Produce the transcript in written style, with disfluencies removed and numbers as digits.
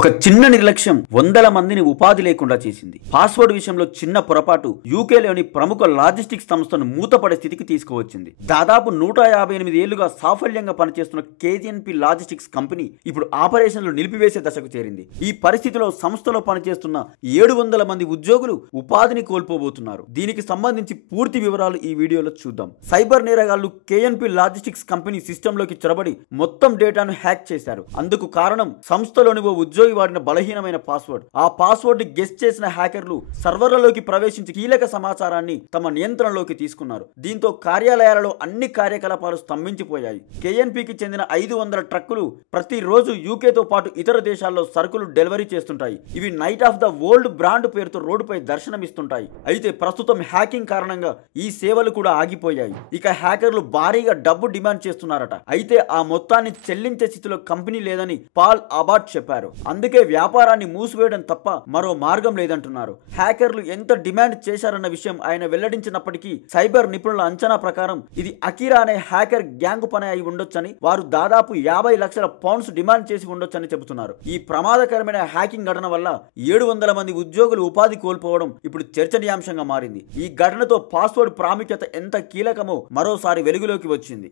ఒక చిన్న నిర్లక్ష్యం వందల మందిని ఉపాధి లేకుండా చేసింది. పాస్వర్డ్ విషయంలో చిన్న పొరపాటు యూకేలోని ప్రముఖ లాజిస్టిక్స్ సంస్థను మూతపడే స్థితికి తీసుకువచ్చింది. దాదాపు 158 ఏళ్లుగా సాఫల్యంగా పనిచేస్తున్న కేజీఎన్పీ లాజిస్టిక్స్ కంపెనీ ఇప్పుడు ఆపరేషన్లు నిలిపివేసే దశకు చేరింది. ఈ పరిస్థితిలో సంస్థలో పనిచేస్తున్న 700 మంది ఉద్యోగులు ఉపాధిని కోల్పోబోతున్నారు. దీనికి సంబంధించి పూర్తి వివరాలు ఈ వీడియోలో చూద్దాం. సైబర్ నేరగాళ్లు కేఎన్పీ లాజిస్టిక్స్ కంపెనీ సిస్టంలోకి చొరబడి మొత్తం డేటాను హ్యాక్ చేశారు. అందుకు కారణం సంస్థలోని ఓ ఉద్యోగి వాడిన బలహీనమైన పాస్వర్డ్. ఆ పాస్వర్డ్ ని గెస్ చేసిన హ్యాకర్లు సర్వర్లలోకి ప్రవేశించి కీలక సమాచారాన్ని తమ నియంత్రణలోకి తీసుకున్నారు. దీంతో కార్యాలయాలలో అన్ని కార్యకలాపాలు స్తంభించిపోయాయి. కేఎన్పీకి చెందిన 500 ట్రక్కులు ప్రతిరోజు యూకేతో పాటు ఇతర దేశాల్లో సరుకులు డెలివరీ చేస్తుంటాయి. ఇవి knight of the world brand పేరుతో రోడ్డుపై దర్శనమిస్తుంటాయి. అయితే ప్రస్తుతం హ్యాకింగ్ కారణంగా ఈ సేవలు కూడా ఆగిపోయాయి. ఇక హ్యాకర్లు భారీగా డబ్బు డిమాండ్ చేస్తున్నారట. అయితే ఆ మొత్తాన్ని చెల్లించే స్థితిలో కంపెనీ లేదని పాల్ అబాట్ చెప్పారు. అందుకే వ్యాపారాన్ని మూసివేయడం తప్ప మరో మార్గం లేదంటున్నారు. హ్యాకర్లు ఎంత డిమాండ్ చేశారన్న విషయం ఆయన వెల్లడించినప్పటికీ సైబర్ నిపుణుల అంచనా ప్రకారం ఇది అకిరా అనే హ్యాకర్ గ్యాంగ్ పని అయి ఉండొచ్చని, వారు దాదాపు 50 లక్షల పౌండ్స్ డిమాండ్ చేసి ఉండొచ్చని చెబుతున్నారు. ఈ ప్రమాదకరమైన హ్యాకింగ్ ఘటన వల్ల 700 మంది ఉద్యోగులు ఉపాధి కోల్పోవడం ఇప్పుడు చర్చనీయాంశంగా మారింది. ఈ ఘటనతో పాస్వర్డ్ ప్రాముఖ్యత ఎంత కీలకమో మరోసారి వెలుగులోకి వచ్చింది.